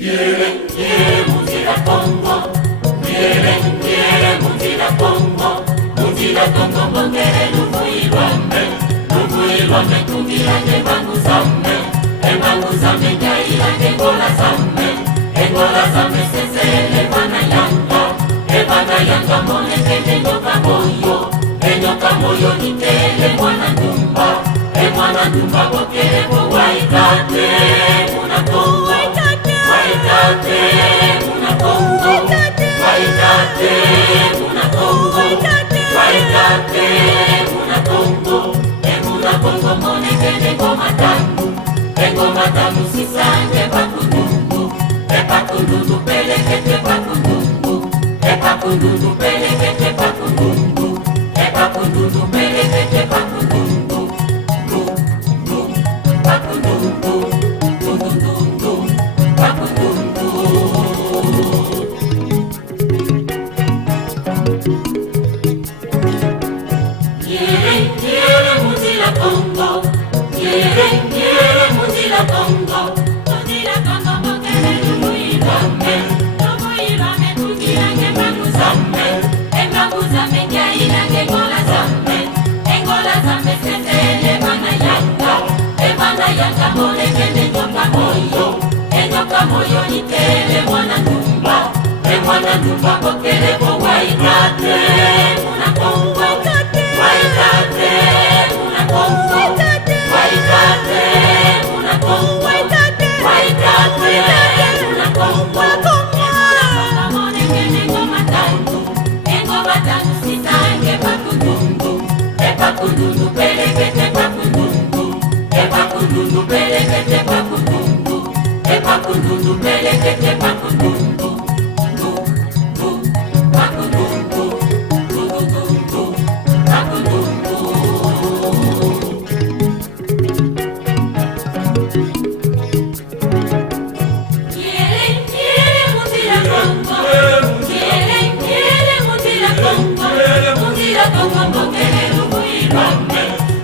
Nyere, nyere muzira Kongo, nyere, nyere muzira Kongo, muzira Kongo mongere luvuilwame kugira ngebangu zame nyaira ngengola zame sesele bana yanga monekele enyoka moyo nitele mwana ndumba bokere bo waikate muna Kongo Waitate muna Kongo Waitate muna Kongo Waitate muna Kongo muna Kongo monekele ngoma tamu sisanje pakundundu pelekete pakundundu pelekete pakundundu pelekete pakundundu Nyere muzira Kongo, nyere muzira Kongo, muzira Kongo mokere luvuilwame kugira ngebangu zame nyaira ngengola zame sesele bana yanga monekele enyoka moyo nitele mwana ndumba bokere bo Waitate muna Kongo Waitate muna Kongo Waitate muna Kongo Waitate muna Kongo monekele ngoma tamu sisange pakundundu pelekete pakundundu pelekete pakundundu pelekete pakundundu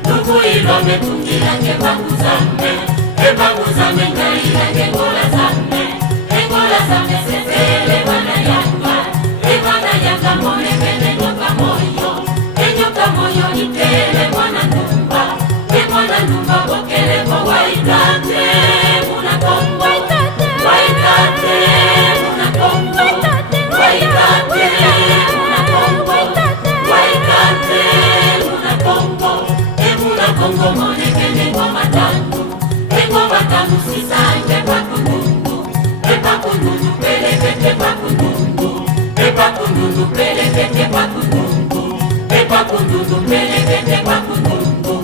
luvuilwame kugira ngebangu zame nyaira ngengola zame sesele bana yanga monekele enyoka moyo nitele mwana ndumba bokele bo Waitate muna Kongo Waitate muna Kongo Waitate muna Kongo Waitate muna Kongo Kongo monekele ngoma tamu sisanje pakundundu pelekete pakundundu pelekete pakundundu pelekete pakundundu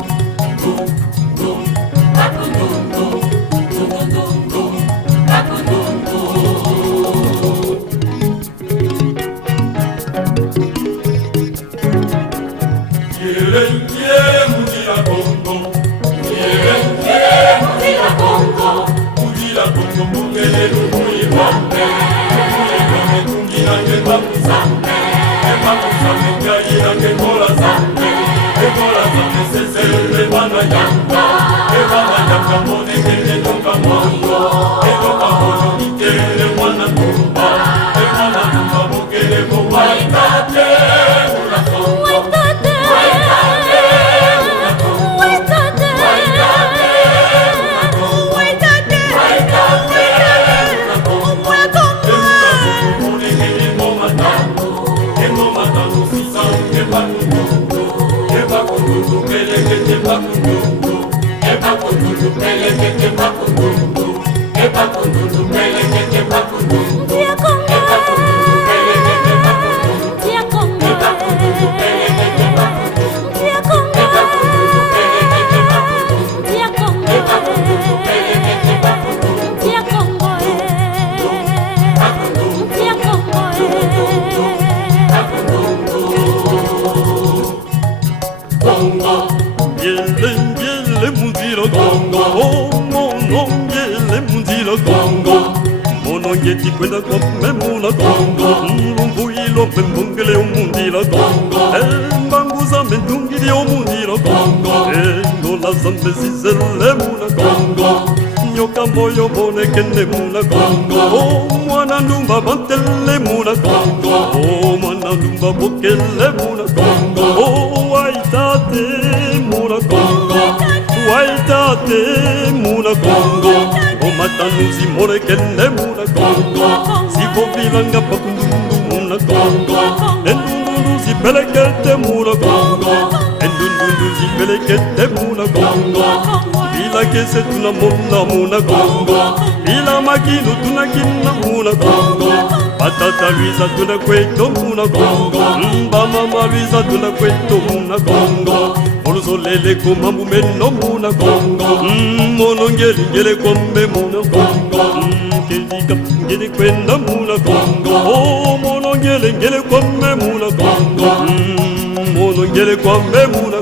Nyere muzira Kongo, nyere muzira Kongo, muzira Kongo mongere luvuilwame kugira ngebangu zame nyaira ngengola zame sesele bana yanga monekele enyoka moyo nitele mwana ndumba bokele bo Waitate muna Kongo pelekete pakundundu pelekete pakundundu pelekete pakundundu Yele muzira Kongo, yele muzira Kongo, monongeti kwenda kwa muna Kongo, luvuilwame mongele omundira Kongo, embangu zame ndungiri omundira Kongo, engola zame sisele muna Kongo, nyoka moyo bone kende muna Congo. Oh mwana ndumba bantele muna Congo. Oh mwana ndumba bokele muna Congo. Oh waitate muna Congo. Waitate muna Congo. Oh matanuzi more kende muna Congo. Sipo bilanga pakundundu muna Congo. Endundu zipelekete muna Congo. Endundu zipelekete muna Congo. Bila kese tunamona muna Congo. Bila makino tunakina muna Congo. Patata Luisa tunakweto muna Congo. Mba mama Luisa tunakweto muna Congo. Oluzolele kumambu meno muna Congo. Mono ngeli ngele kombe muna Congo. Kedika ngeli kwenda muna Congo. Oh mono ngele ngele kombe muna Congo. Mono ngele kombe muna